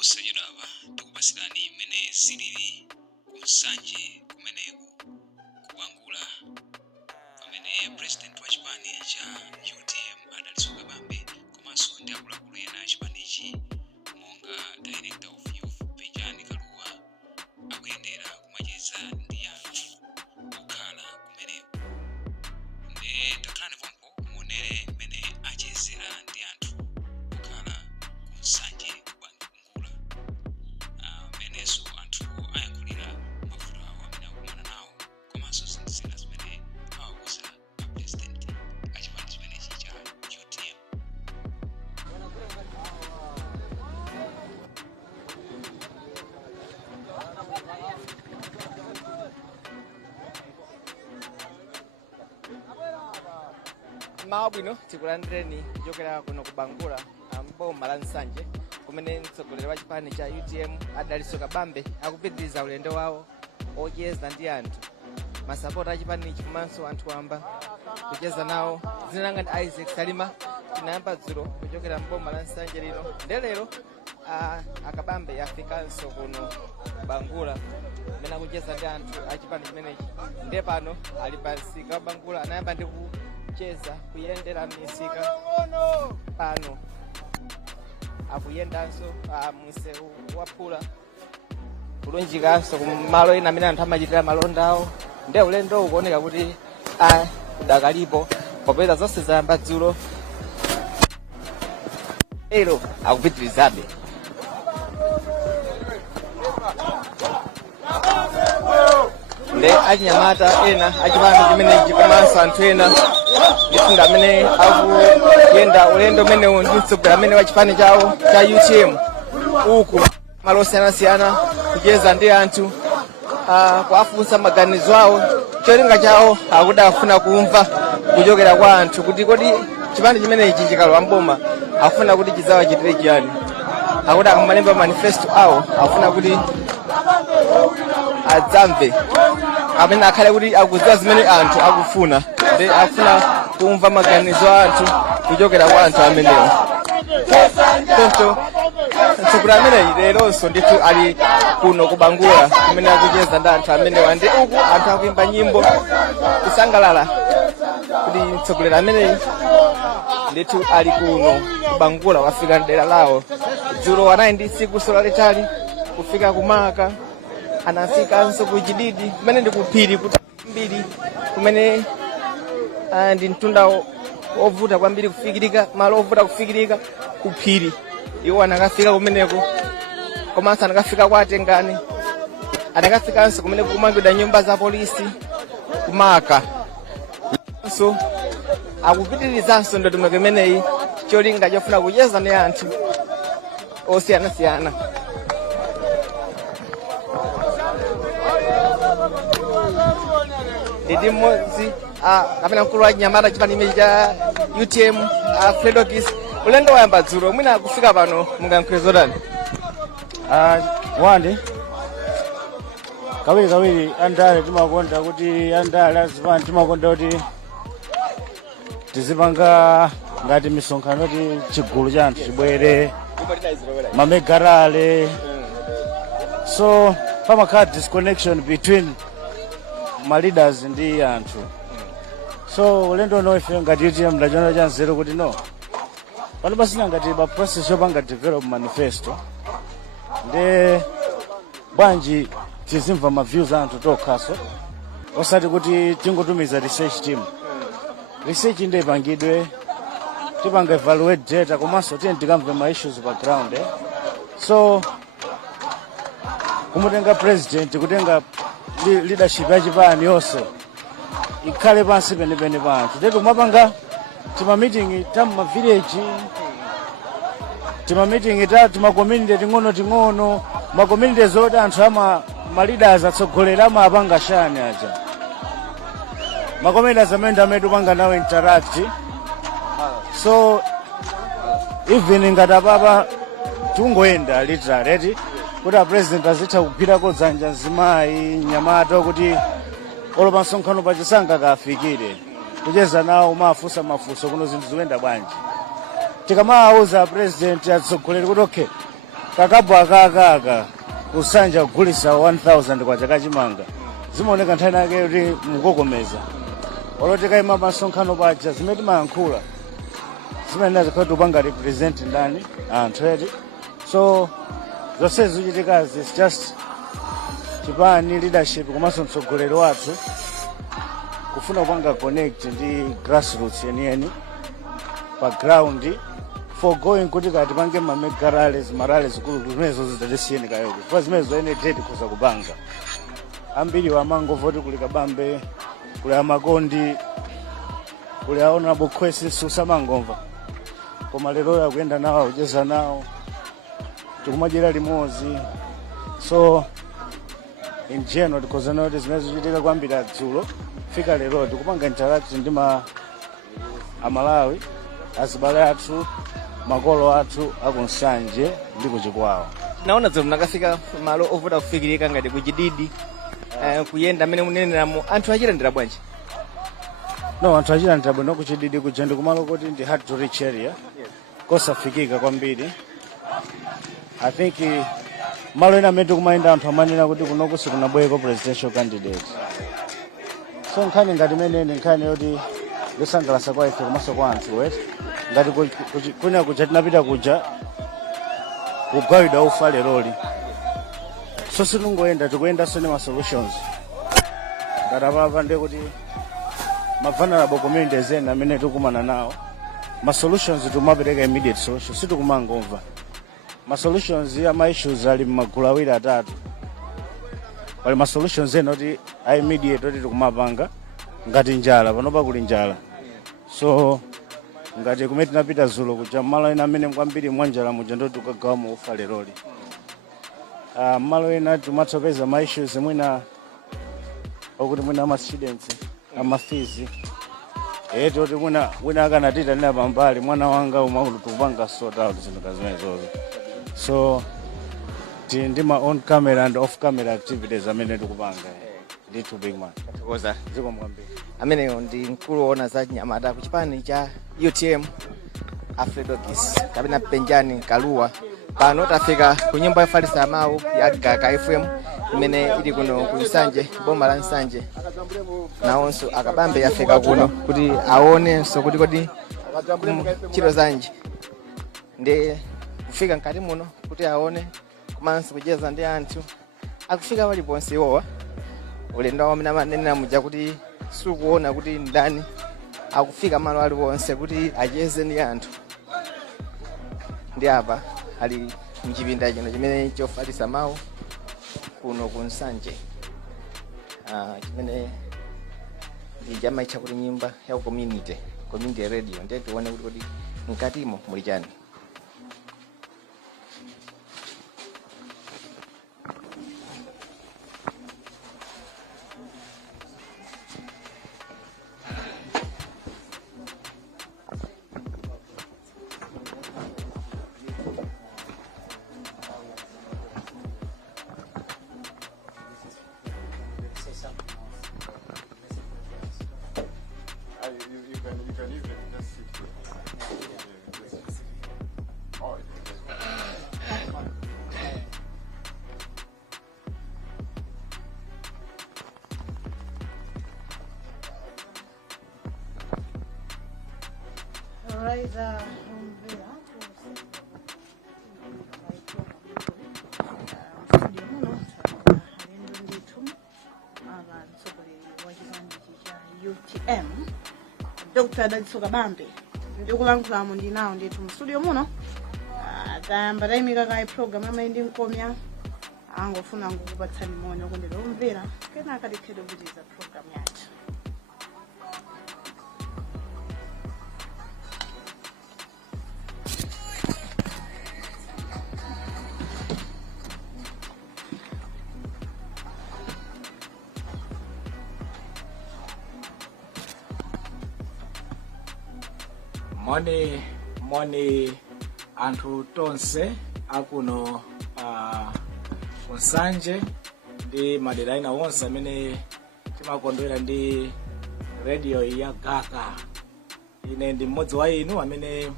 posachedwapa tikupasirani mmene zilili kusanje kumeneku kubangula pamene president wa chipani cha UTM Adaliso Kabambe komanso ndi akuluakulu ena a chipanichi monga director of youth Benjani Kaluwa akuyendera kumacheza ndi anthu kukhala kumeneku ndi takhalani pompo muonere mmene achezera ndi anthu kukhala kusanje kubangula meneso anthu ayankhulira mavuto awo amene akumana nawo komanso zinthu zina zimene awauza a president a chipani chimenechi cha UTM. Mawabwino tikulandireni kuchokera kuno kubangula mboma la Nsanje kumene mtsogoleri wa chipani cha UTM Adaliso Kabambe akupitiriza ulendo wawo ocheza ndi anthu masapota a chipanichi komanso anthu amba kucheza nawo. Dzina langa ndi Isaac Salima, tinayamba dzulo kuchokera mboma la Nsanje lino ndelero akabambe yafikanso kuno bangula mene akucheza ndi anthu a chipani chimenechi. Nde pano ali pa msika wa bangula anayamba ndi kucheza kuyendera misika pano akuyendanso msewu waphula kulunjikanso kumalo ena amene anthu amachitira malonda awo. Nde ulendo ukuoneka kuti udakalipo popeza zonse zayamba dzulo lero akupitirizabe. Nde achinyamata ena achipani chimenechi komanso anthu ena ndifunga amene akuyenda ulendo umenewu ndi mtsogoleri amene wa chipani chawo cha UTM uku malo osiyanasiyana kucheza ndi anthu kuwafunsa maganizo awo. Cholinga chawo akuti afuna kumva kuchokera kwa anthu kuti kodi chipani chimenechi chikalowa mboma afuna kuti chidzawachitire chiyani. Akuti akamalemba manifesto awo afuna kuti adzamve amene akhale kuti akudziwa zimene anthu akufuna. Ndi afuna kumva maganizo a anthu kuchokera kwa anthu amenewo. Tonto mtsogoleri ameneyi leronso ndithu ali kuno kubangula kumene akucheza ndi anthu amenewa. Ndi uku anthu akuimba nyimbo kusangalala kuti mtsogoleri ameneyi ndithu ali kuno kubangula wafika dera lawo. Dzulo anali ndi tsiku lalitali kufika kumaka anafikanso kuchididi kumene ndi kuphiri mbiri kumene ndi mtunda ovuta kwambiri kufikirika, malo ovuta kufikirika kuphiri. Iwo anakafika kumeneko komanso anakafika kwa atengani, anakafikanso kumene kumangidwa nyumba za polisi kumaka. So akupitirizanso ndondomeko imeneyi cholinga chofuna kucheza ndi anthu osiyanasiyana. Ndi mmodzi kapena mkulu wa chinyamata chipani chimenechi cha UTM Fredokis. Ulendo wayamba dzulo mwina kufika pano mungayankhule zotani? Wandi kawiri andale timakonda kuti andale azipani timakonda kuti tizipanga ngati misonkhano kuti chigulu cha anthu chibwere mamegarale. So pamakhala disconnection between ma leaders ndi anthu. So ulendo no ife ngati UTM ndachiona cha nzeru kuti no pano pasina ngati ba process yopanga develop manifesto nde bwanji tizimva ma views anthu tokhaso osati kuti tingotumiza research team. Research ndi ipangidwe tipanga evaluate data komanso tikamve ma issues pa ground So kumutenga president kutenga leadership ya chipani yonse ikhale pansi penepene panthu. Tetu mapanga tima meeting tamma village, tima meeting tima community ting'ono ma community zoti anthu ama ma leaders atsogolera ama apanga shani aja ma communities amene amedu panga nawo interact. So even ngati apapa tungoenda literally kuti a president azitha kugwira kodzanja nzimayi nyamata kuti olopa nsonkhano pachisanga kafikire kucheza nawo mafunso kuno zinthu zikuyenda bwanji. Tikamawuza president atsogoleri kuti okay kakapu akakaka kusanja kugulisa 1000 kwa chaka chimanga zimaoneka nthani yake kuti mukokomeza oloteka ima masonkhano paja zimene timayankhula zimene zikhala upanga represent ndani anthu eti so zonse zichitikazi it's just chipani leadership komanso mtsogoleri wathu kufuna kupanga connect ndi grassroots yeniyeni pa ground forgoing kuti kati pange mamegarales marales kulu zimenezo zidatisiyeni kayoko kwa zimenezo ene date kuza kupanga ambiri wamangova kuti kuli kabambe kuli amakondi kuli honorable Kwesi susamangomva koma lero yakuyenda nawo ucheza nawo tikumajera limodzi so in general because now this mezo chitika kwambira dzulo fika lero tikupanga interaction ndi amalawi azibale athu makolo athu akunsanje ndi kuchikwawa naona dzulo nakafika malo ovuta kufikirika ngati kuchididi kuyenda amene muneneramu anthu achitandira bwanji no anthu achitandira bwino kuchididi kuja ndi kumalo kuti ndi hard to reach area kosafikika kwambiri I think malo ena amene tikumayenda anthu amanena kuti kunoku sikunabweko presidential candidate so nkhani ngati menene nkhani yoti yosangalasa kwa ife komanso kwa anthu wet ngati kuna kuja tinapita kuja kugawidwa ufa leroli so situngoyenda tikuyendanso ndi solutions ngati apapa ndi kuti vulnerable communities ena amene tikumana nawo solutions timapereka immediate solution sitikumangomva solutions ama issues ali m'magulu awiri atatu pali solutions ena kuti immediate kuti tikumapanga ngati njala panopa kuli njala so ngati kumene tinapita dzulo kuja malo ena amene kwambiri mwanjala muja ndo tikagawa mu ufa leroli malo ena timatsopeza ma issues mwina okuti mwina ama students ama fees toti mwina akanatita nina pambali mwana wanga umakulu tukupanga sort out zinthu kazimenezozo so ndi ma on camera and off camera activities amene tikupanga ndi too big man kathokoza ziko mwambiri ameneyo ndi mkulu woona za chinyamata ku chipani cha UTM Alfredo Gis kapena Penjani Kaluwa pano tafika ku nyumba yofalitsa mawu ya Gaka FM imene ili kuno ku Nsanje boma la Nsanje nawonso akabambe yafika kuno kuti aonenso kuti kodi ntchito zanji ndi kufika mkati muno kuti aone komanso kucheza ndi anthu akufika paliponse iwowa ulendo wawo amene amanenera muja kuti sukuona kuti ndani akufika malo aliwonse kuti acheze ndi anthu ndi apa ali mchipinda chino chimene chofalitsa mawu kuno ku Nsanje chimene ndi chamaitcha kuti nyumba ya community radio ndiye tione kuti kodi mkatimo muli chani. You can even just sit here. Oh, All right, UTM Dr. Adaliso Kabambe ndikulankhula ndinawo ndithu mu studio muno tayamba tayimika kayi program amene ndi mkomya angofuna ngukupatsani moni okondedwa kenaka tikhede kupitiriza program yathu. Moni anthu tonse akuno Nsanje ndi madera ina wonse amene timakondwera ndi radio ya Gaka. Ine ndi mmodzi wa inu amene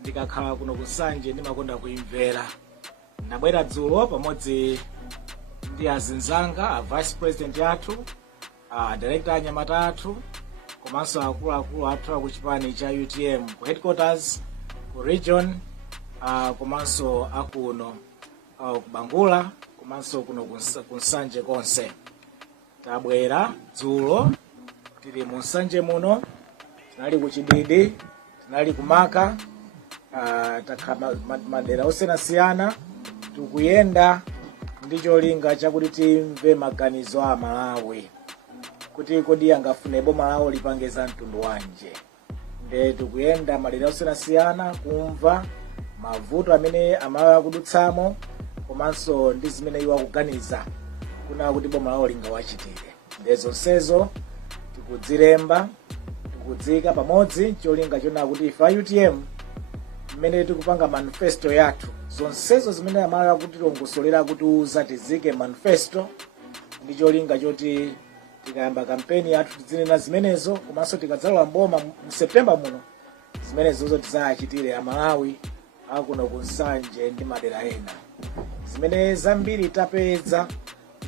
ndikakhala kuno Nsanje ndimakonda kuimvera nabwera dzulo pamodzi ndi azinzanga a vice president athu, director anyamata athu, komanso akuluakulu athu akuchipani cha UTM ku headquarters, ku region, komanso akuno ku Bangula, komanso kuno ku Nsanje konse. Tabwera dzulo tili mu Nsanje muno, tinali ku Chididi, tinali ku Maka, madera osiyanasiyana, tikuyenda ndi cholinga chakuti timve maganizo a Malawi kuti kodi angafune boma lawo lipange za mtundu wanje. Nde tikuyenda madera osiyanasiyana kumva mavuto amene Amalawi akudutsamo, komanso ndi zimene iwo akuganiza kuna kuti boma lawo lingawachitire. Nde zonsezo tikudzilemba, tikudzika pamodzi cholinga chona kuti ife UTM mmene tikupanga manifesto yathu, zonsezo zimene Amalawi akutilongosolera kutiuza tizike manifesto, ndi cholinga choti tikayamba kampeni yathu tidzinena zimenezo, komanso tikadzalowa mboma mu September muno zimenezo tizachitire Amalawi akuno ku Nsanje ndi madera ena. Zimene zambiri tapeza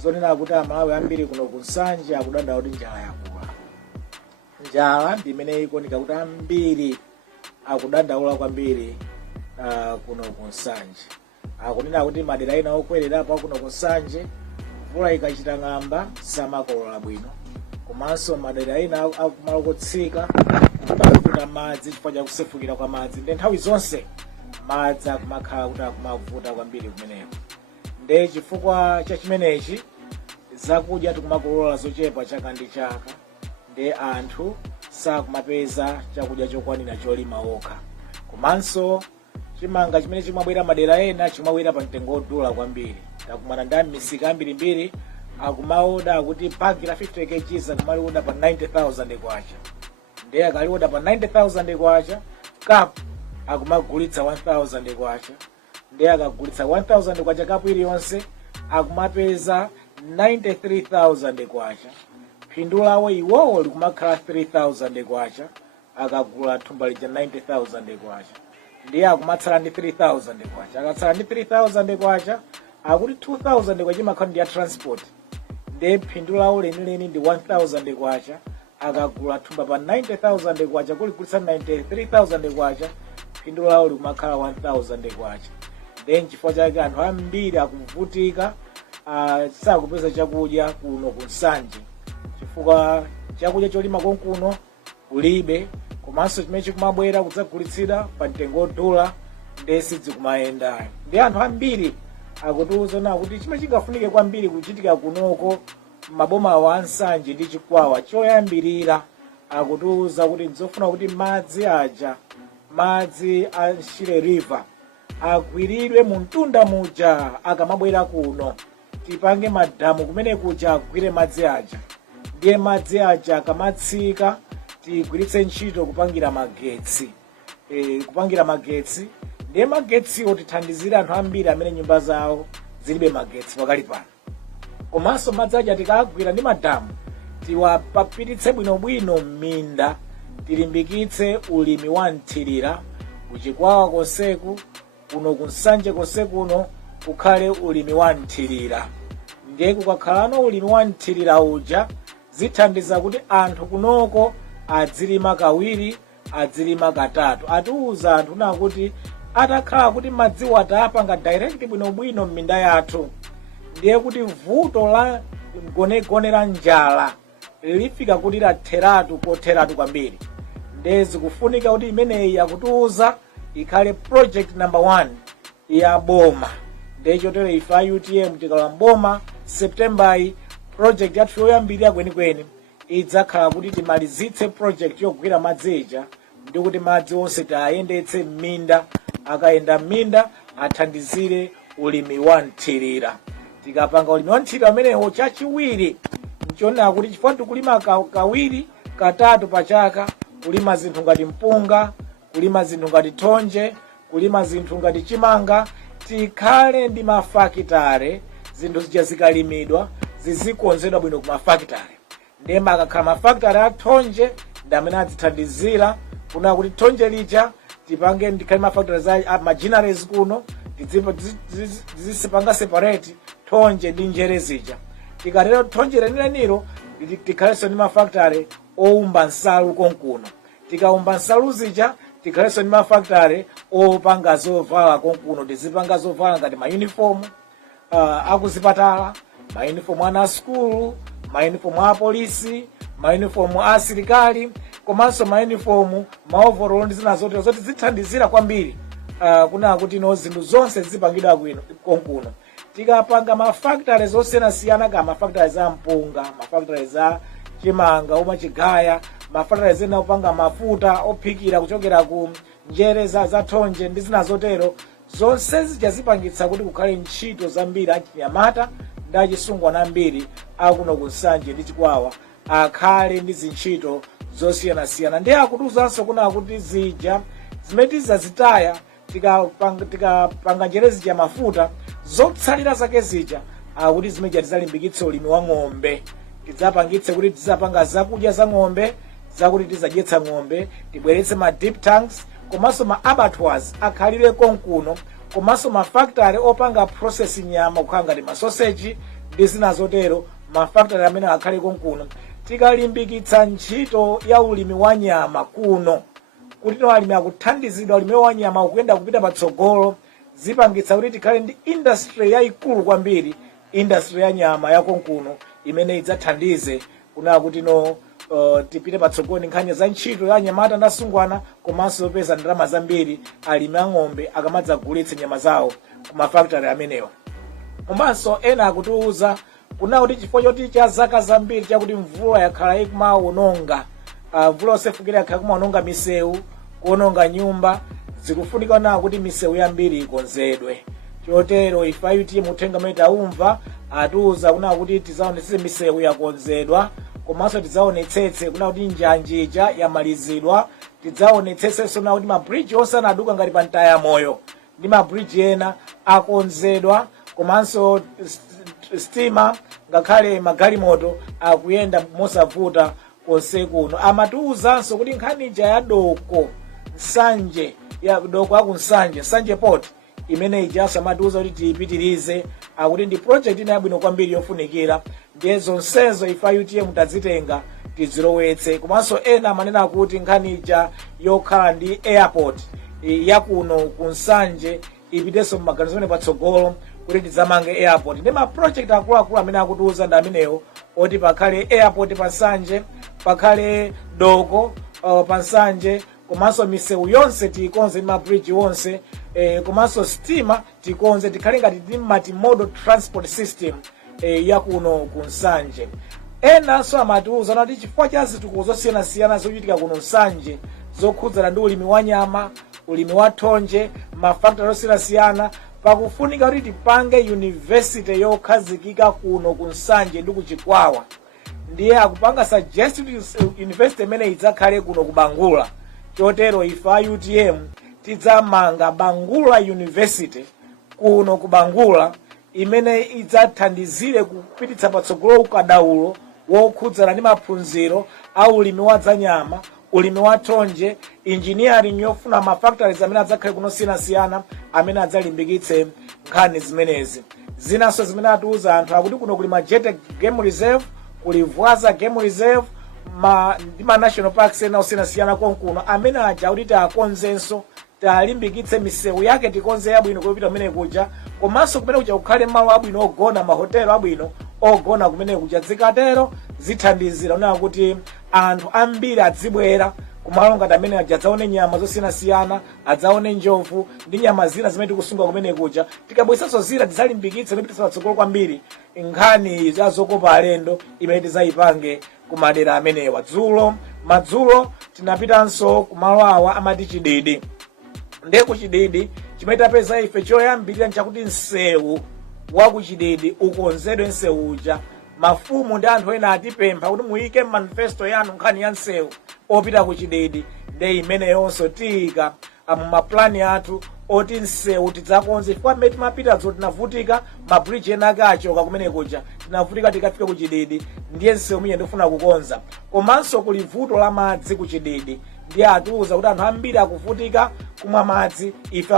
zonena kuti Amalawi ambiri kuno ku Nsanje akudandaula kuti njala yakula. Njala ndi imene ikuoneka kuti ambiri akudandaula kwambiri kuno ku Nsanje. Akunena kuti madera ena okwererapo akuno ku Nsanje mvula ikachita ng'amba samakolola bwino, komanso madera ena akumalokotsika akuta madzi chifukwa cha kusefukira kwa madzi. Ndi nthawi zonse madzi akumakhala kuti akumavuta kwambiri kumeneko. Nde chifukwa cha chimenechi zakudya tikumakolola zochepa chaka ndi chaka, nde anthu sakumapeza chakudya chokwanira cholima okha. Komanso chimanga chimene chimabwera madera ena chimabwera pa mtengo odula kwambiri. Takumana ndi misika ambirimbiri akumaoda kuti bagi la 50 kg akumalioda pa 90,000 kwacha. Nde akalioda pa 90,000 kwacha, kapu akumagulitsa 1,000 kwacha. Nde akagulitsa 1,000 kwacha kapu iliyonse akumapeza 93,000 kwacha. Phindu lawo iwowo likumakhala 3,000 kwacha, akagula thumba lija 90,000 kwacha. Ndiye akumatsala ndi 3,000 kwacha. Akatsala ndi 3,000 kwacha, akuti 2,000 kwacha imakhala ndi ya transport. Nde phindu lawo lenileni ndi 1,000 kwacha, akagula thumba pa 90,000 kwacha kuligulitsa 93,000 kwacha, phindu lawo likumakhala 1,000 kwacha. Nde chifukwa chake anthu ambiri akuvutika, sakupeza chakudya kuno ku Nsanje. Chifukwa chakudya cholima konkuno kulibe, komanso chimene chikumabwera kudzagulitsidwa pa mtengo odula nde sidzikumayenda. Ndi anthu ambiri akutiuza kuti chimene chingafunike kwambiri kuchitika kunoko maboma a Nsanje ndi Chikwawa, choyambirira akutiuza kuti nzofuna kuti madzi aja, madzi a Shire River agwiridwe mu mtunda muja akamabwera kuno. Tipange madamu kumene kuja agwire madzi aja. Ndiye madzi aja akamatsika tigwiritse ntchito kupangira magetsi. Kupangira magetsi. Ndiye magetsiwo tithandizira anthu ambiri amene nyumba zawo zilibe magetsi pakali pano. Komanso madzi aja tikagwira ndi madamu tiwapapititse bwinobwino m'minda, tilimbikitse ulimi wa nthirira kuchikwawa konseku, kuno ku Nsanje konsekuno kukhale ulimi wa nthirira. Ndiye kukakhalano ulimi wa nthirira uja zithandiza kuti anthu kunoko adzilima kawiri, adzilima katatu. Atiuza anthu nakuti atakhala kuti madziwo atapanga direct bwinobwino m'minda yathu, ndiye kuti vuto la gonera njala lifika kuti latheratu kotheratu kwambiri. Ndiye zikufunika kuti imeneyi akutiuza ikhale project number 1 ya boma. Ndiye chotero ife UTM tikalowa mboma September project yathu yoyambirira kwenikweni idzakhala kuti timalizitse project yogwira madzi ija, ndi kuti madzi onse tayendetse m'minda, akayenda m'minda athandizire ulimi wa nthirira. Tikapanga ulimi wa nthirira amenewo chachiwiri nchona kuti chifukwa tikulima kawiri katatu pa chaka, kulima zinthu ngati mpunga, kulima zinthu ngati thonje, kulima zinthu ngati chimanga, tikhale ndi mafakitare, zinthu zija zikalimidwa zizikonzedwa bwino ku mafakitare. Ndiye makakhala mafakitare a thonje ndi amene adzithandizira kuna kuti thonje lija tipange ndikhale mafakitare za machineries kuno, tizisipanga separate thonje ndi njere zija. Tikatero thonje lenilenilo tikhalenso ndi mafactory oumba nsalu konkuno. Tikaumba nsalu zija tikhalenso ndi mafactory opanga zovala konkuno. Tizipanga zovala ngati mauniform akuzipatala, mauniform ana skulu, mauniform a polisi, mauniform a asilikali, komanso mauniform maoverall ndi zina zotero zoti zithandizira kwambiri kuna kuti zinthu zonse zipangidwa kwino konkuno. Tikapanga mafactory zosiyanasiyana kama mafactory za mpunga, mafactory za chimanga umachigaya, mafactory zena opanga mafuta ophikira kuchokera ku njere za thonje ndi zina zotero, zonse zijazipangitsa kuti kukhale ntchito zambiri achinyamata ndi achisungwana ambiri akuno kunsanje ndi chikwawa akhale ndi zintchito zosiyanasiyana. Ndi akutuzanso kuna kuti zija zimene tizazitaya tikapanga njere zija mafuta zotsalira zake zija kuti zimeja tizalimbikitse ulimi wa ng'ombe, tidzapangitse kuti tizapanga zakudya za ng'ombe zakuti tizadyetsa ng'ombe, tibweretse ma deep tanks, komanso ma abattoirs akhalire konkuno, komanso ma factory opanga process nyama kukhala ngati ma sausage ndi zina zotero, ma factory amene akhale konkuno. Tikalimbikitsa ntchito ya ulimi wa nyama kuno kuti alimi akuthandizidwa, ulimi wa nyama ukuyenda kupita patsogolo, zipangitsa kuti tikhale ndi industry yayikulu kwambiri, industry ya nyama ya konkuno imene idzathandize kuna kuti tipite patsogolo nkhani za ntchito ya anyamata ndi asungwana, komanso zopeza ndalama zambiri alimi ang'ombe akamadzagulitsa nyama zawo ku mafactory amenewa. Komanso ena akutiuza kuna kuti chifukwa choti cha zaka zambiri chakuti mvula yakhala ikumawononga, mvula osefukira yakhala kumawononga misewu, kuononga nyumba, zikufunika na kuti misewu yambiri ikonzedwe. Chotero ifa UTM uthenga umene taumva atiuza kuna kuti tizaonetsetse misewu yakonzedwa, komanso tidzaonetsetse kuna kuti njanjija yamalizidwa, tidzaonetsetse na kuti mabridge onse anaduka ngati pa ntaya moyo ndi mabridge ena akonzedwa, komanso stima ngakhale magalimoto akuyenda mosavuta konse kuno. Amatiuzanso kuti nkhanija ya doko nsanje ya doko akunsanje Nsanje Port imene ijaso amatiuza kuti tiyipitirize, akuti ndi project ina yabwino kwambiri yofunikira, ndiye zonsezo ifa UTM tazitenga tizilowetse. Komanso ena amanena kuti nkhanija yokhala ndi airport yakuno kunsanje ipitenso m'maganizo amene patsogolo kuti tizamange airport. Ndi ma project akuluakulu amene akutiuza ndi amenewo oti pakhale airport pansanje, pakhale doko pansanje, komanso misewu yonse tikonze ndi mabridge wonse, komanso stima tikonze, tikhale ngati ndi multimodal transport system yakuno kunsanje. Enanso amatiuza kuti chifukwa cha zitukuko zosiyanasiyana zochitika kuno nsanje zokhudzana ndi ulimi wa nyama, ulimi wa thonje, mafactory osiyanasiyana, pakufunika kuti tipange university yokhazikika kuno kunsanje ndi kuchikwawa. Ndiye akupanga suggest university imene idzakhale kuno ku Bangula. Chotero ifa UTM tidzamanga Bangula University kuno ku Bangula imene idzathandizire kupititsa patsogolo ukadaulo wokhudzana ndi maphunziro a ulimi wa dzanyama, ulimi wa thonje, engineering yofuna mafactories amene adzakhale kuno siyanasiyana amene adzalimbikitse nkhani zimenezi. Zinanso zimene atiuza anthu akuti kuno kuli Majete Game Reserve, kuli Vwaza Game Reserve, ndi ma national parks ena osiyanasiyana konkuno amene aja kuti akonzenso, talimbikitse misewu yake tikonze yabwino kupita kumene kuja, komanso kumene kuja kukhale malo abwino ogona, mahotelo abwino ogona kumene kuja. Zikatero zithandizira una kuti anthu ambiri adzibwera kumalo ngati amene aja adzaone nyama zosiyanasiyana, adzaone njovu ndi nyama zina zimene tikusunga kumene kuja. Tikabwesanso zina tizalimbikitse ndi pitisa patsogolo kwambiri nkhani za zokopa alendo imene tizayipange kumadera amenewa. Madzulo tinapitanso kumalo awa amati Chididi. Ndiye ku Chididi chimene tapeza ife choyambirira nchakuti msewu wa ku Chididi ukonzedwe. Msewu uja mafumu ndi anthu ena atipempha kuti muyike manifesto yanu nkhani ya msewu opita ku Chididi. Ndiye imene yonso tika maplani athu oti msewu tidzakonze, chifukwa mmene timapitazo tinavutika, mabridge ena akachoka kumene kuja tinavutika tikafika ku Chididi. Ndiye msewu mwenye ndifuna kukonza. Komanso kuli vuto la madzi ku Chididi. ndiye atiuza kuti anthu ambiri akuvutika kumwa madzi. Ife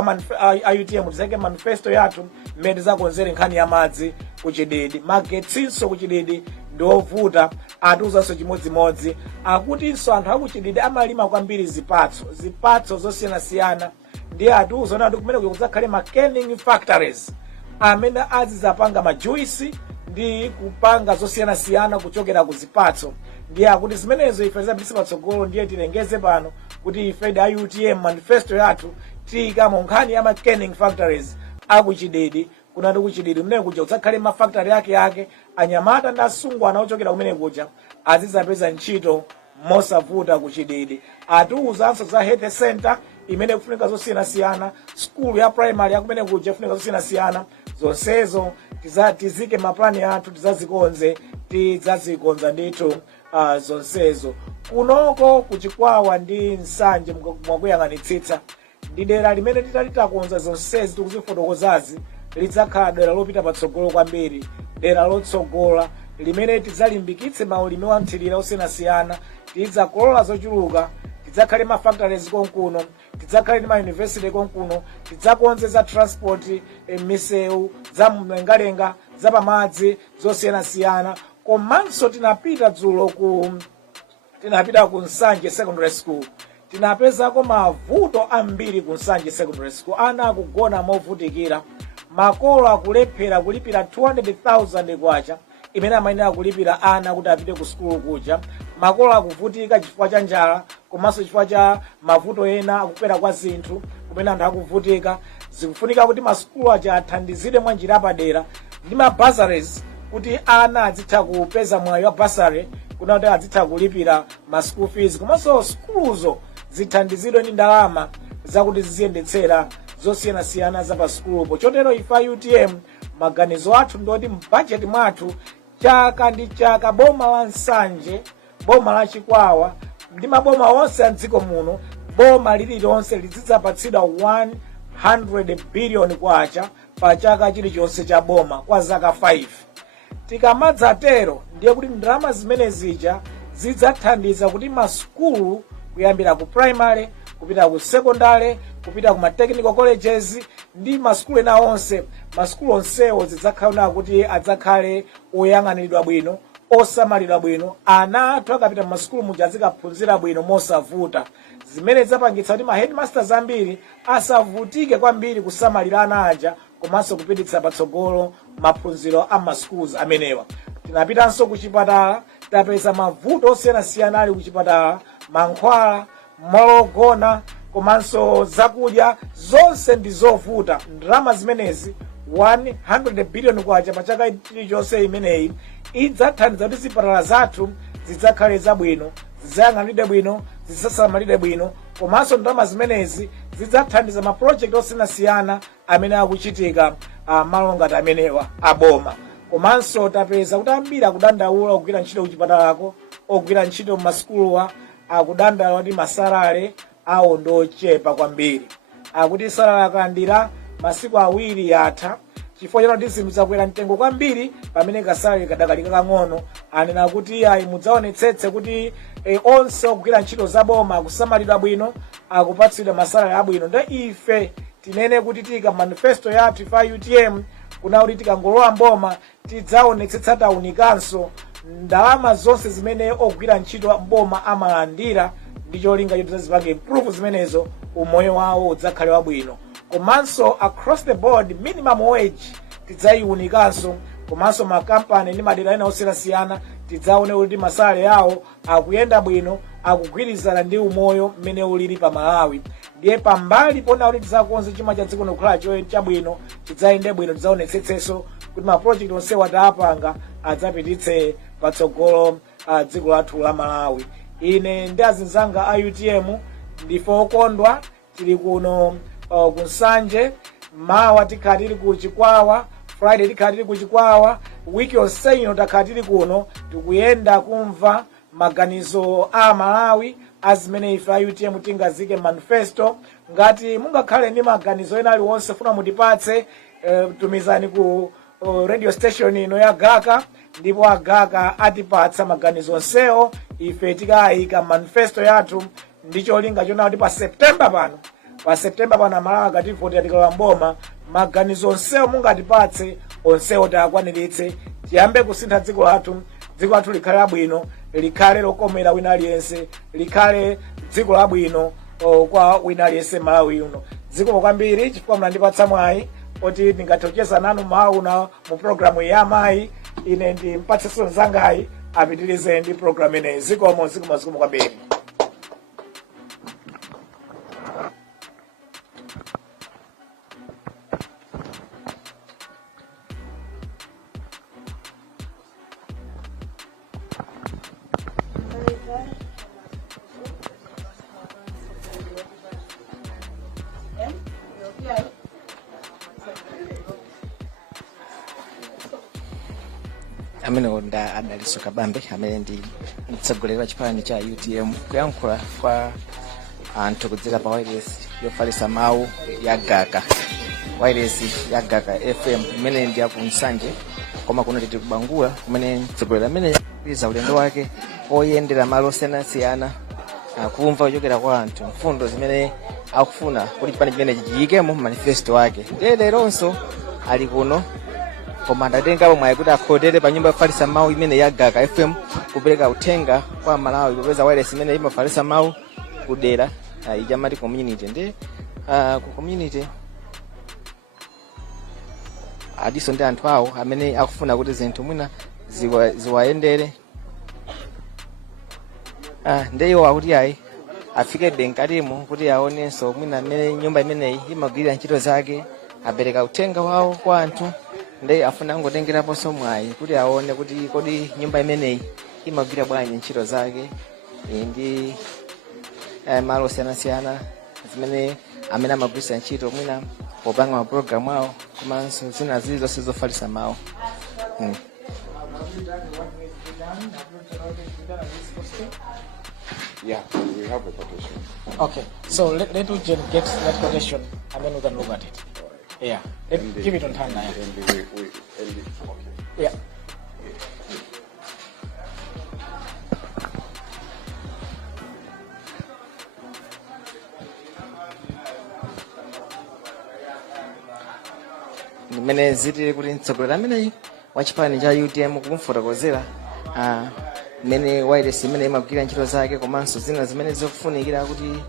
a UTM tizake manifesto yathu mmene tizakonzere nkhani ya madzi kuchididi. Magetsinso kuchididi ndiovuta, atiuzanso chimodzimodzi akutinso anthu akuchididi amalima kwambiri zipatso zosiyanasiyana. Ndiye atiuza kuti kumene kudzakhale ma canning factories amene azizapanga majuisi ndi kupanga zosiyanasiyana kuchokera ku zipatso. Ndiye akuti zimenezo ife zapitisa patsogolo, ndiye tilengeze pano kuti ife da UTM manifesto yathu tiyikamo nkhani ya ma canning factories akuchididi. Kuna ndi kuchididi mene kuja kudzakhale ma factory yake anyamata ndi asungwana ochokera kumene kuja azizapeza ntchito mosavuta kuchididi. Atiuzanso za health center imene kufunika zosiyanasiyana, school ya primary yakumene kuja kufunika zosiyanasiyana. Zonsezo tizike maplani athu tidzazikonza ndithu zonsezo. Kunoko kuchikwawa ndi Nsanje mwakuyang'anitsitsa ndi dera limene titakonza zonsezi tikuzifotokozazi lidzakhala dera lopita patsogolo kwambiri, dera lotsogola limene tidzalimbikitse maulimi wa mthirira osiyanasiyana, tidzakolola zochuluka, tidzakhale ma factories konkuno, tidzakhale ndi ma university konkuno, tidzakonze za transport, misewu za mlengalenga, za pamadzi zosiyanasiyana. Komanso tinapita ku Nsanje Secondary School, tinapezako mavuto ambiri ku Nsanje Secondary School. Ana akugona movutikira, makolo akulephera kulipira 200,000 kwacha imene amayenera kulipira ana kuti apite ku school kuja. Makolo akuvutika chifukwa cha njala, komanso chifukwa cha mavuto ena akukwera kwa zinthu kumene anthu akuvutika. Zikufunika kuti maskulu aja athandizire mwa njira padera ndi ma bursaries kuti ana azitha kupeza mwayi wa bursary kuna kuti azitha kulipira ma school fees, komanso skuluzo zithandizidwe ndi ndalama zakuti ziziyendetsera zosiyanasiyana za pa skulupo. Chotero ife UTM maganizo athu ndoti mbudget mwathu chaka ndi chaka boma la Nsanje, boma la Chikwawa ndi maboma onse a dziko muno, boma lililonse lizidzapatsidwa 100 billion kwacha pa chaka chilichonse cha boma kwa zaka 5. Tikamadzatero ndiye kuti ndalama zimene zija zidzathandiza kuti maskulu kuyambira ku primary kupita ku secondary kupita ku technical colleges ndi maskulu ena onse, maskulu onsewo zidzakhala kuti adzakhale oyang'aniridwa bwino, osamalidwa bwino. Ana athu akapita maskulu muja azikaphunzira bwino mosavuta. Zimene zapangitsa kuti ma headmasters ambiri asavutike kwambiri kusamalira ana aja, komanso kupititsa patsogolo maphunziro a maschools amenewa. Tinapitanso ku chipatala, tapeza mavuto osiyanasiyana ali ku chipatala, mankhwala, mologona, komanso zakudya zonse ndi zovuta. Ndalama zimenezi 100 billion kwacha pa chaka chilichonse imeneyi idzathandiza kuti zipatala zathu zidzakhale zabwino, zidzayang'anidwe bwino, zidzasamalidwe bwino, komanso ndalama zimenezi zidzathandiza ma project osiyanasiyana amene akuchitika malo ngati amenewa aboma. Komanso tapeza kuti ambiri akudandaula kugwira ntchito kuchipatalako, ogwira ntchito m'maskuluwa akudandaula kuti masalale awo ndochepa kwambiri. Akuti salale akandira masiku awiri yatha chifukwa chano zinthu zakwera mtengo kwambiri pamene kasalale kadakalika kang'ono. Anena kuti ayi mudzaonetsetse kuti onse ogwira ntchito zaboma akusamalidwa bwino, akupatsidwa masalale abwino. Nde ife tinene kuti tika manifesto yathu ifa UTM kuna kuti tikangolowa mboma tidzaonetsetsa taunikanso ndalama zonse zimene ogwira ntchito mboma amalandira, ndi cholinga choti tizipange improve zimenezo umoyo wawo udzakhale wabwino. Komanso across the board minimum wage tidzayiunikanso, komanso makampani ndi madera ena osiyanasiyana tidzaone kuti masalale yawo akuyenda bwino, akugwirizana ndi umoyo mmene ulili pa Malawi. Ndiye pambali pona kuti tidzakonza chuma cha dziko kukhala chabwino, tidzayende bwino, tidzaonetsetsenso kuti ma project onse watapanga adzapititse patsogolo dziko lathu la Malawi. Ine ndi azinzanga a UTM ndife okondwa tili kuno ku Nsanje, mawa tikhala tili ku Chikwawa, Friday tikhala tili ku Chikwawa, wiki yonse ino takhala tili kuno tikuyenda kumva maganizo a Malawi azimene ife a UTM tingazike manifesto. Ngati mungakhale ndi maganizo ena aliwonse funa mutipatse, tumizani ku radio station ino ya Gaka, ndipo Agaka atipatsa maganizo onsewo, ife tikayika manifesto yathu ndicholinga chona kuti pa September pano amalawi akativoti atikalowa mboma maganizo onsewo mungatipatse onsewo tiakwaniritse tiyambe kusintha dziko lathu likhale labwino, likhale lokomera wina aliyense, likhale dziko labwino kwa wina aliyense Malawi uno. Dziko kwambiri chifukwa mnandipatsa mwayi oti ndingathocheza nanu mauna mu programu ya amayi. Ine ndi mpatse nzangayi apitirize ndi programu ineyi. Zikomo kwambiri. amene onda Adaliso Kabambe amene ndi mtsogoleri wa chipani cha UTM kuyankhula kwa anthu kudzera pa wireless yofalitsa mawu ya Gaka, wireless ya Gaka FM imene ndi yaku Nsanje koma kuno titi kubangula kumene mtsogoleri amene kuiza ulendo wake oyendera malo osiyanasiyana kumva kuchokera kwa anthu mfundo zimene akufuna kuti chipani chimene chiyikemo manifesto wake. Leronso ali kuno koma ndatengapo mwayi kuti akhotere pa nyumba yofalitsa mawu imene ya Gaka FM kupereka uthenga kwa Malawi kupeza wireless imene imafalitsa mawu kudera ijamati community ndi ku community adiso ndi anthu awo amene akufuna kuti zinthu mwina ziwayendere ndeyo akuti ayi afike benkatimo kuti aonenso mwina amene nyumba imeneyi imagwirira ntchito zake apereka uthenga wawo kwa anthu ndi afuna ngotengeraponso mwayi kuti aone kuti kodi nyumba imeneyi imagwira bwanji ntchito zake ndi malo osiyanasiyana zimene amene amagwiritsa ntchito mwina popanga mapulogalamu awo komanso zina zili zonse zofalitsa mawu. Yeah, we have a quotation. Okay, so let me just get that quotation and then we can look at it. Yeah, give it on time now. Okay. Yeah. Mene ziti kuti mtsogoleri ameneyi wa chipani cha UTM kumfotokozera mene wireless imene imagwira ntchito zake komanso zina zimene zikufunikira kuti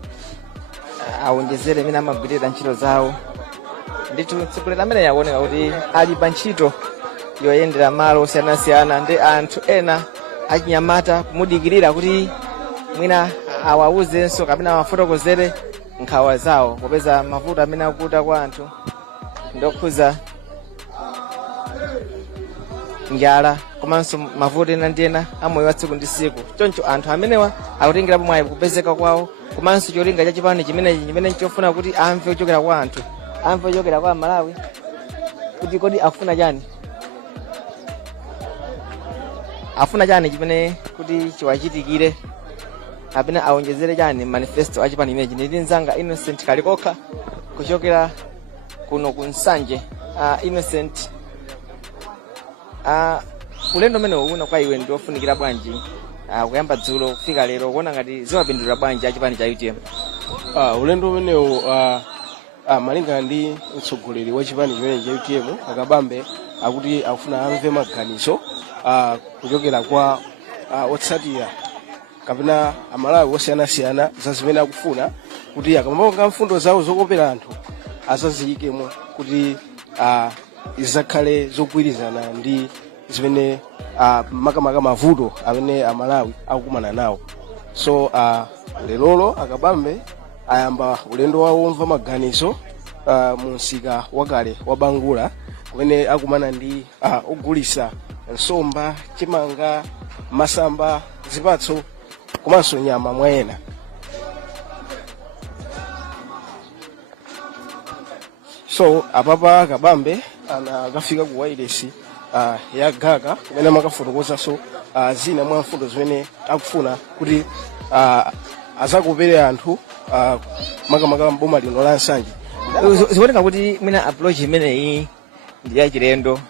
awonjezere mene amagwirira ntchito zawo. Ndithu mtsogoleri ameneyi akuoneka kuti ali pa ntchito yoyendera malo osiyanasiyana ndi anthu ena achinyamata kumudikirira kuti mwina awawuzenso kapena awafotokozere nkhawa zawo popeza mavuto amene akuta kwa anthu ndokhuza njala komanso mavuto ena ndi ena amoyo wa tsiku ndi tsiku. Choncho anthu amenewa akutengerapo mwayi kupezeka kwawo komanso cholinga cha chipani chimene chofuna kuti amve kuchokera kwa anthu, amve kuchokera kwa Malawi kuti kodi afuna chani, afuna chani chimene kuti chiwachitikire kapena awonjezere chani manifesto a chipani imenechi. Ndi nzanga Innocent Kalikokha kuchokera kuno ku Nsanje. Innocent, ulendo umene uwuna kwa iwe ndi ofunikira bwanji kuyamba dzulo kufika lero kuona ngati ziwapindulira bwanji achipani cha UTM? Ulendo umenewu malingana ndi mtsogoleri wa chipani chimene cha UTM Akabambe akuti akufuna amve maganizo kuchokera kwa otsatira kapena Amalawi osiyanasiyana za zimene akufuna kuti akamapanga mfundo zawo zokopera anthu azaziyikemo kuti izakhale zogwirizana ndi zimene makamaka mavuto amene Amalawi akukumana nawo. So lelolo Akabambe ayamba ulendo wawo womva maganizo mu msika wakale wa Bangula kumene akumana ndi ogulitsa nsomba, chimanga, masamba, zipatso komanso nyama mwayena. So apapa Akabambe anakafika ku wireless ya Gaka kumene makafotokoza so zina mwa mfundo zimene akufuna kuti azakopere anthu makamaka mboma lino la Nsanje. Zikuoneka kuti mwina approach imeneyi ndi ya chilendo.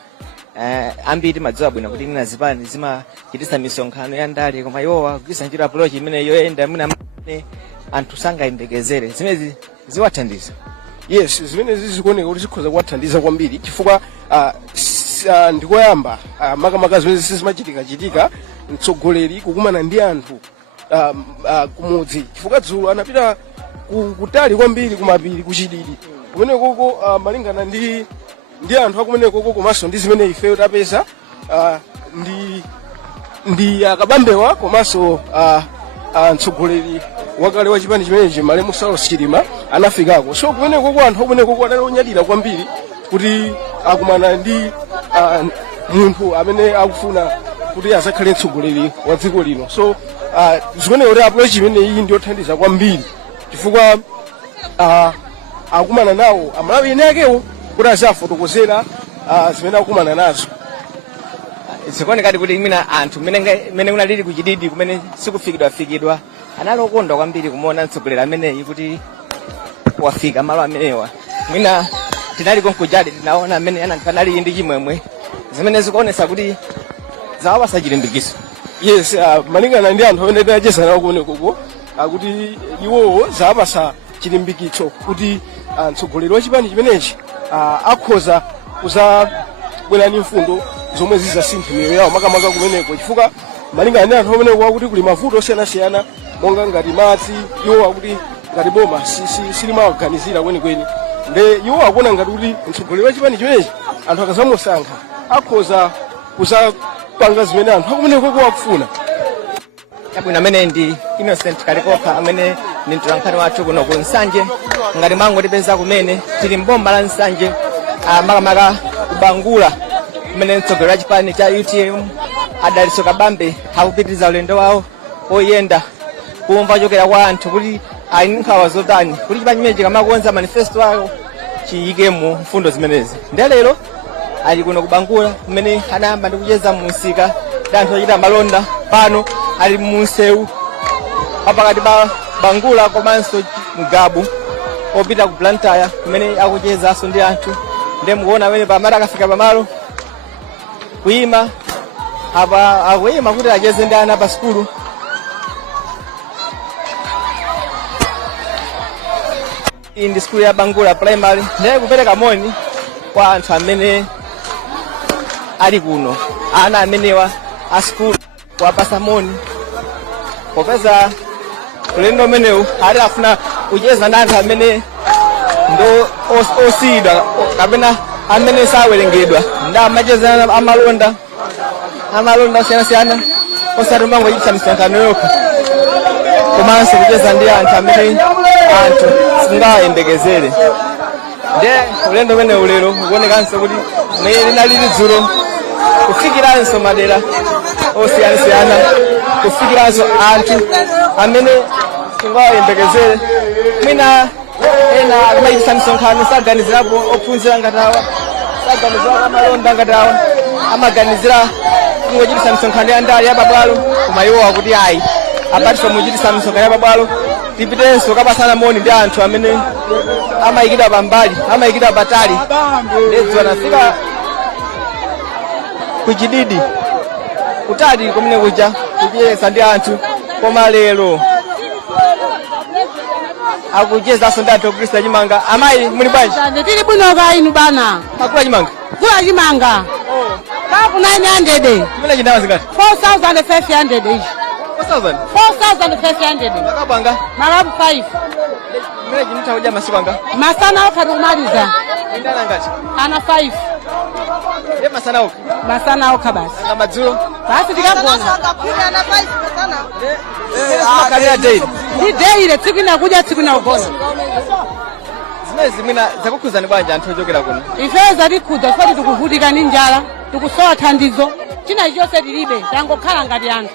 Ambiri madziwa bwino kuti mwina zipani zimachititsa misonkhano ya ndale koma iwowa kugwiritsa ntchito approach imene yoyenda mwina anthu sangayembekezere zimene ziwathandiza. Yes, zimenezi zikuoneka kuti zikhoza kuwathandiza kwambiri chifukwa ndikoyamba makamaka zimene sizimachitika mtsogoleri kukumana ndi anthu kumudzi chifukwa dzulo anapita kutali kwambiri kumapiri kuchididi kumene koko malingana ndi anthu akumene koko komanso ndi zimene ifeyo tapeza ndi akabambewa komanso mtsogoleri wakale wa chipani chimenechi Malemu Saulos Chilima anafikako. So kumene koko anthu akumene koko adalionyadira kwambiri kuti akumana ndi munthu amene akufuna kuti azakhale mtsogoleri wa dziko lino. So zimene kuti approach imene iyi ndiyothandiza kwambiri chifukwa akumana nawo amalawi ene akewo kuti azafotokozera zimene akumana nazo. Zikuonekati kuti imina anthu mene unalili kuchididi kumene sikufikidwa anali okondwa kwambiri kumuona mtsogoleri ameneyi kuti wafika malo amenewa. Mwina tinali konkujadi tinaona amene anali ndi chimwemwe zimene zikuonesa kuti zawapasa chilimbikiso. Yes, malingana ndi anthu amene tinacheza nawo kumene koko akuti iwowo zawapasa chilimbikitso kuti mtsogoleri wa chipani chimenechi akhoza kuzabwera ndi mfundo zomwe zizasintha miyoyo yawo makamaka kumeneko chifukwa malingana ndi anthu ameneko akuti kuli mavuto osiyanasiyana monga ngati madzi iwo akuti ngati boma silimawaganizira kwenikweni nde iwo akuona ngati kuti mtsogoleri wa chipani chimenechi anthu akazamusankha akhoza kuzapanga zimene anthu akumeneko akufuna. Yabwino amene ndi Innocent Kalikopa amene ndi mtolankhani wathu kuno ku Nsanje ngati mango tipeza kumene tili mbomba la Nsanje makamaka kubangula kumene mtsogoleri wa chipani cha UTM Adaliso Kabambe akupitiriza ulendo wawo oyenda kumva chokera kwa anthu kuti ali nkhawa zotani kuti chipani chimenechi chikamakonza manifesto wawo chiyike mu mfundo zimenezi. Ndi lero ali kuno kubangula kumene anayamba ndi kucheza mu msika ndi anthu ochita malonda pano ali mu msewu pakati pa Bangula komanso Mugabu opita ku Blantyre kumene akuchezanso ndi anthu. Ndi mukuona amene pamata akafika pamalo kuyima apa akuyima kuti acheze ndi ana pa skulu. Iyi ndi skulu ya Bangula Primary ndiye kupereka moni kwa anthu amene ali kuno ana amenewa a skulu kuwapasa moni popeza ulendo umenewu ali afuna kucheza ndi anthu amene ndo osiyidwa kapena amene sawerengedwa ndi amacheza amalonda osiyanasiyana osati mangochitisa misonkhano yokha komanso kucheza ndi anthu amene anthu singawayembekezere. Ndiye ulendo umenewu lero ukuonekanso kuti mmene linalili dzulo kufikiranso madera osiyanasiyana kufikiranso anthu amene singawayembekezere. Mwina ena akamachitisa misonkhano saganizirapo ophunzira ngati awa saganizirapo amalonda ngati awa amaganizira kungochitisa misonkhano ya ndale ya pabwalo koma iwo akuti ayi apatiso muchitisa misonkhano ya pabwalo tipitenso kapasana moni ndi anthu amene amayikidwa pambali amayikidwa patali. Lezi wanafika kuchididi kutali kumene kuja kucheza ndi anthu koma lero akuchezanso ndi anthu okristo Chimanga. Amayi muli bwanji? Tili bwino ka inu bana. Makula Chimanga? Kula Chimanga. Kapu 900. Chimene chindawa zingati? 4,500 ichi. 4,000? 4,500. Makapanga? Makapu 5. Chimene chinitha kuja masiku anga? Masana okha tikumaliza. Indana ngati? Ana 5. Ye masana okha? Masana okha basi. Anga madzulo? Basi tikagona. Makalira daily? Ndi daily tsiku inakuja tsiku inaugona. Zimene mwina zakukhuzani bwanji anthu ochokera kuno? Ife zatikhuza foti tikuvutika ndi njala tikusowa thandizo china chonse tilibe tangokhala ngati anthu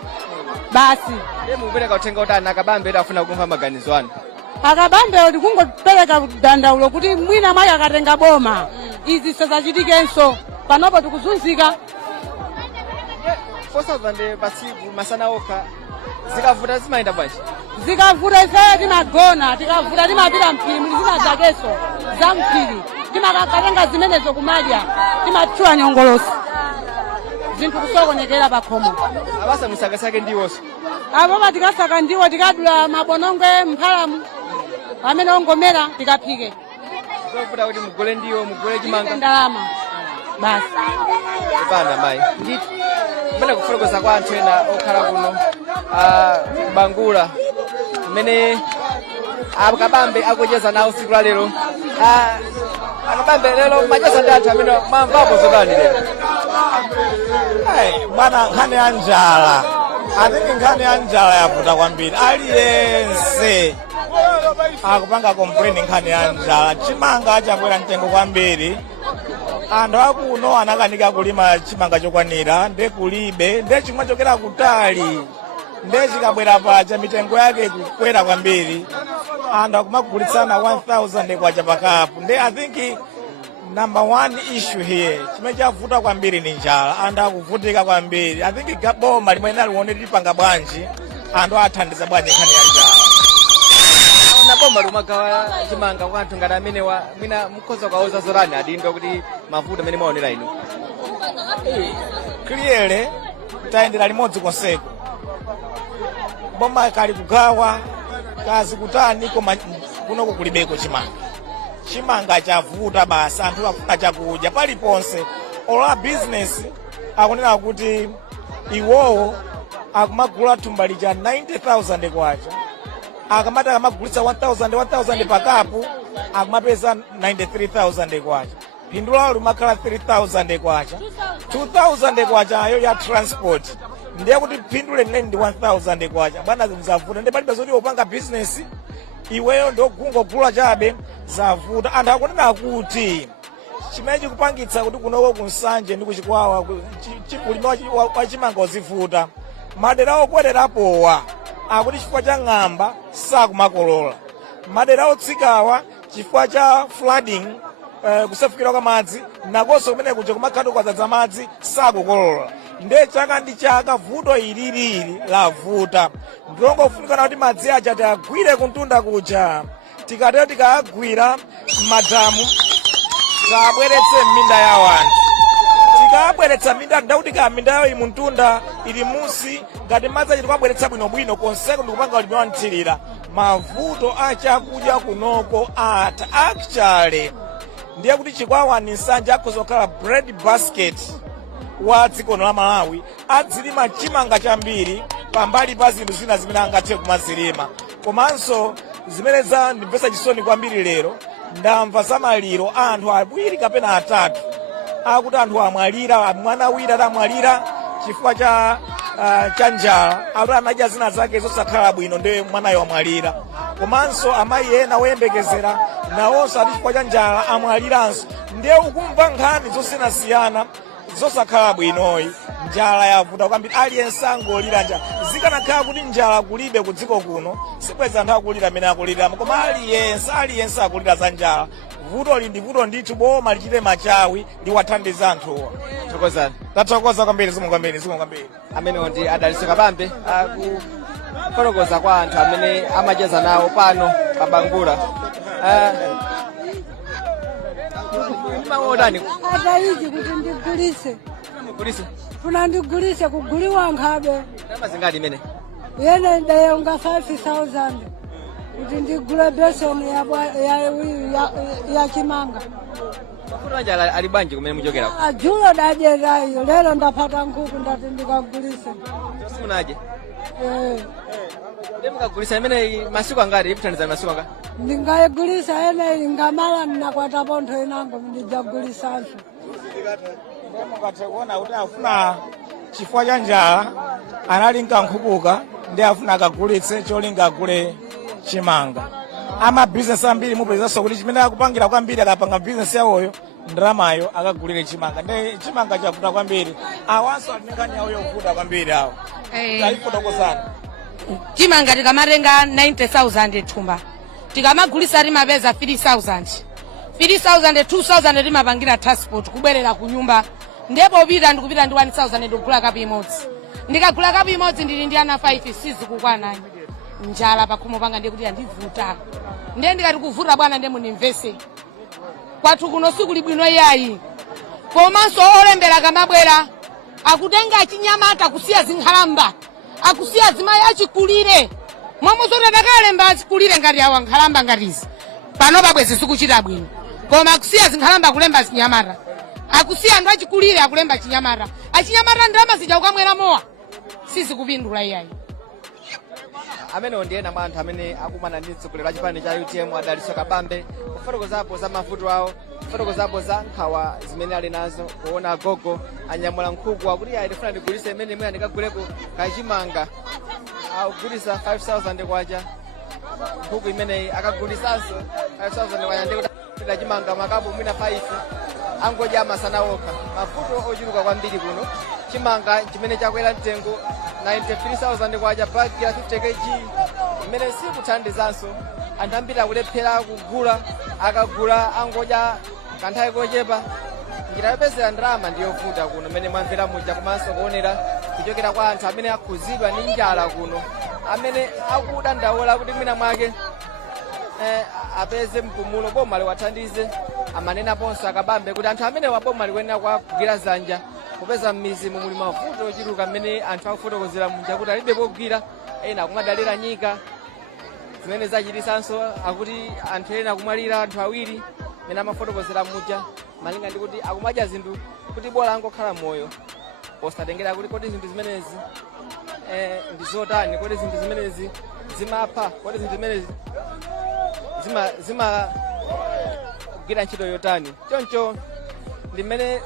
basi. Mukupereka uthenga kuti ana Kabambe afuna kumva maganizo anu? Akabambe tikungopereka dandaulo kuti mwina mayi akatenga boma izi sizachitikenso panopo tikuzunzika. 4,000 pasiku masana okha zikavuta zimayenda bwanji? Zikavuta ife timagona tikavuta timapita mphiri muli zina zakeso za mphiri timakakatenga zimenezo kumadya timatchula nyongolosi zinthu kusokonekera pakhomo. Abasa musakasake ndiwonso. Apo tikasaka ndiwo tikadula mabonongwe mphalamu amene ongomera tikaphike. Zofuta kuti mugule ndiwo mugule chimanga. Ndalama. Basi. Ipanda mai. Ndithu. Mbona kufotokoza kwa anthu ena okhala kuno kubangula kumene akabambe akucheza nawo tsiku la lero. Akabambe lero macheza ndi anthu amene mamvapo zotani lero. Bwana nkhani ya njala. Atini nkhani ya njala yavuta kwambiri. Aliyense akupanga complain nkhani ya njala. Chimanga chakwera mtengo kwambiri. Anthu akuno anakanika kulima chimanga chokwanira nde kulibe nde chimwe chokera kutali nde chikabwera pacha mitengo yake kukwera kwambiri. Anthu akumagulitsana 1000 kwacha pakapu. Nde I think number one issue here chimene chavuta kwambiri ni njala. Anthu akuvutika kwambiri. I think boma limene alione lipanga bwanji anthu athandiza bwanji nkhani ya njala. Na boma lumagawa chimanga kwa anthu ngati amene mwina mukhoza kwauza zotani adindo kuti mavuto amene maonera inu. Clearly tayendera limodzi konseko. Boma kali kugawa kazi kutani koma kunoko kulibeko chimanga. Chimanga chavuta basa anthu afuna chakudya paliponse. Ola business akunena kuti iwowo akumagula thumba lija 90,000 kwacha. Akamata akamagulitsa 1000 pakapu akumapeza 93,000 kwacha. Phindu lawo limakhala 3,000 kwacha. 2,000 kwacha ayo ya transport. Ndiye kuti phindu lenileni ndi 1,000 kwacha. Bwana zavuta ndi palibe zoti upanga business iweyo ndio kungogula chabe zavuta. Anthu akunena kuti chimene chikupangitsa kuti kunoko kunsanje ndi kuchikwawa chipulima wa chimanga uzivuta. Madera okwererapowa akuti chifukwa cha ng'amba sakumakolola. Madera otsikawa chifukwa cha flooding kusefukira kwa madzi nakonso kumene kuja kumakhala kwadzaza madzi sakukolola. Nde chaka ndi chaka vuto ililili lavuta. Ndilongofunikana kuti madzi aja tiagwire kuntunda kuja. Tikatero tikaagwira madamu zabweretse m'minda ya wanthu. Tikabweretsa minda ndauti ka minda yawo imuntunda ili musi ngati madzi achiti kwabweretsa bwinobwino konseko ndikupanga ulimi wanthirira. Mavuto achakudya kunoko ata actually ndiye kuti chikwawa ni nsanje akhoza kukhala bread basket wa dziko la Malawi adzilima chimanga chambiri pambali pa zinthu zina zimene angathe kumazilima. Komanso zimene za ndimvesa chisoni kwambiri lero ndamva za maliro anthu awiri kapena atatu akuti anthu amwalira mwana wina atamwalira chifukwa cha njala akuti anadya zina zake zosakhala bwino ndiye mwanayo amwalira. Komanso amayi ena oyembekezera nawonso ati chifukwa cha njala amwaliranso. Ndiye ukumva nkhani zosiyanasiyana zosakhala bwinoyi. Njala yavuta kwambiri aliyense angolira njala. Zikanakhala kuti njala kulibe ku dziko kuno sibweza anthu akulira amene akulira koma aliyense akulira za njala. Vuto ndi vuto ndithu boma lichite machawi liwathandiza anthuwa. Thokozani. Tathokoza kwambiri zimu kwambiri. Amene ndi Adaliso Kabambe akufotokoza kwa anthu amene amacheza nawo pano pabangula. Maodani Ataizi kuti ndigulise. Mugulise. Funa ndigulise kuguliwa nkhabe. Ndalama zingati imene? Yene ndayonga 5,000 kuti ndigule beseni ya chimanga. Mafuta njala ali bwanji kumene muchokera? Ajulo dajerayo lero ndapata nkhuku ndati ndikagulise. Simunaje? Ndiye mukagulisa imene masiku angati ipitaniza masiku angati? Ndingayigulisa ene ngamala ninakwata pontho inango ndijagulisanso. Mukathe kuona kuti afuna chifukwa cha njala analinga nkhukuka ndi afuna akagulitse cholinga agule chimanga. Ama business ambiri mupezanso kuti chimene akupangira kwambiri akapanga business yawoyo ndalamayo akagulire chimanga. Ndi chimanga chavuta kwambiri. Awanso alinengani yawo yovuta kwambiri awo. Talifotokozana. Chimanga tikamatenga 90,000 thumba. Tikamagulisa limapeza 3,000. 3,000 2,000 limapangira transport kubwerera ku nyumba. Ndipo pita ndikupita ndi 1,000 ndikugula kapi imodzi. Ndikagula kapi imodzi ndili ndi ana 5 sizi kukwana. Njala pakhomo panga ndiye kuti andivuta. Ndiye ndikati kuvuta bwana ndiye munimvese. Kwathu kuno siku libwino yayi. Komanso olembera kamabwera akutenga achinyamata kusiya zinkhalamba akusiya zimayi achikulire momwe zoti adakalemba achikulire ngati awa nkhalamba ngatizi pano pabwezi sikuchita bwino koma akusiya zinkhalamba akulemba achinyamata akusiya ndo achikulire akulemba achinyamata achinyamata ndalama zija ukamwera mowa sizikupindula iyayi amene ndiye mwa anthu amene akumana ndi mtsogoleri wa chipani cha UTM Adaliso Kabambe kufotokozapo za mavuto awo kufotokozapo za nkhawa zimene ali nazo kuona agogo anyamula nkhuku akuti ayitifuna ndigulise imene imwe andikaguleko kachimanga akugulisa 5,000 kwacha nkhuku imeneyi akagulisanso 5,000 kwacha ndikuti kachimanga makapu mwina 5 angodya masana okha mavuto ochuluka kwambiri kuno chimanga chimene chakwera mtengo 93,000 kwacha bagi ya 50 kg imene sikuthandizanso anthu ambiri akulephera kugula akagula angodya kanthawi kochepa njira yopezera ndalama ndiyovuta kuno mmene mwamvera muja komanso kuonera kuchokera kwa anthu amene akhuzidwa ndi njala kuno amene akudandaula kuti mwina mwake apeze mpumulo boma liwathandize amanena ponso akabambe kuti anthu amene waboma likuyenera kugwira zanja kupeza m'mizi muli mavuto ochuluka mmene anthu akufotokozera muja kuti alibe pogwira ena akumadalira nyika zimene zachitisanso akuti anthu ena akumwalira anthu awiri mmene amafotokozera muja malinga ndi kuti akumadya zinthu kuti bola angokhala moyo posatengera kuti kodi zinthu zimenezi ndi zotani kodi zinthu zimenezi zimapha kodi zinthu zimenezi zimagwira ntchito yotani choncho ndi mmene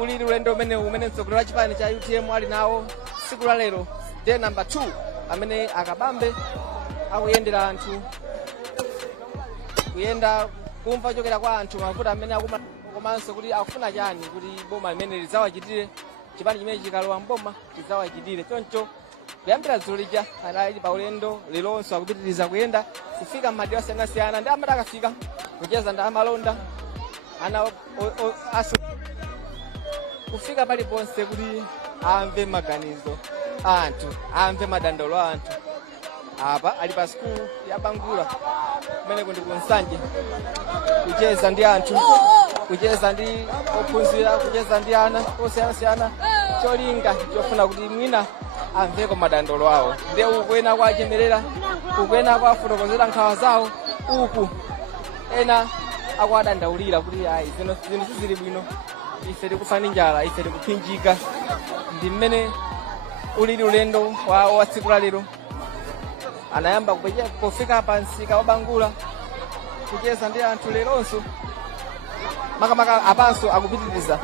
ulili ulendo umene mtsogoleri wa chipani cha UTM ali nawo siku la lero day number 2 amene akabambe akuyendera anthu kuyenda kumva chokera kwa anthu mavuto amene komanso kuti akufuna chani kuti boma limene lidzawachitire chipani chimene chikalowa mboma chidzawachitire choncho kuyambira dzulo lija anali pa ulendo lilonso akupitiriza kuyenda kufika m'madera osiyanasiyana ndi amati akafika kucheza ndi amalonda ana kufika paliponse kuti amve maganizo anthu amve madandaulo a anthu apa ali pa sikulu ya Bangula kumene kundi kunsanje kucheza ndi anthu kucheza ndi ophunzira kucheza ndi ana osiyanasiyana cholinga chofuna kuti mwina amveko madandaulo awo ndiye ukuena kwachemerera ukuena kwafotokozera nkhawa zawo uku ena akuadandaulira kuti ayi zinthu sizili bwino ife tikufa ndi njala ife tikuphinjika ndi mmene ulili ulendo wa tsiku la lero anayamba kufika pa msika wa Bangula kucheza ndi anthu leronso makamaka apanso akupitiriza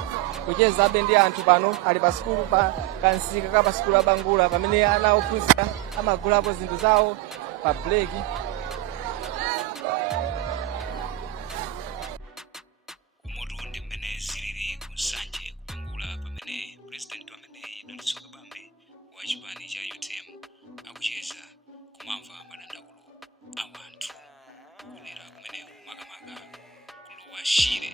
kucheza abe ndi anthu pano ali pa sikulu pa kansika ka pa sikulu ya Bangula pamene ana ophunzira amagulapo zinthu zawo pa break umutu ndi mmene zilili kunsanje ku Bangula pamene president amene Adaliso Kabambe wa chipani cha UTM akucheza kumamva madandaulo a anthu kulera kumene makamaka kulowa shire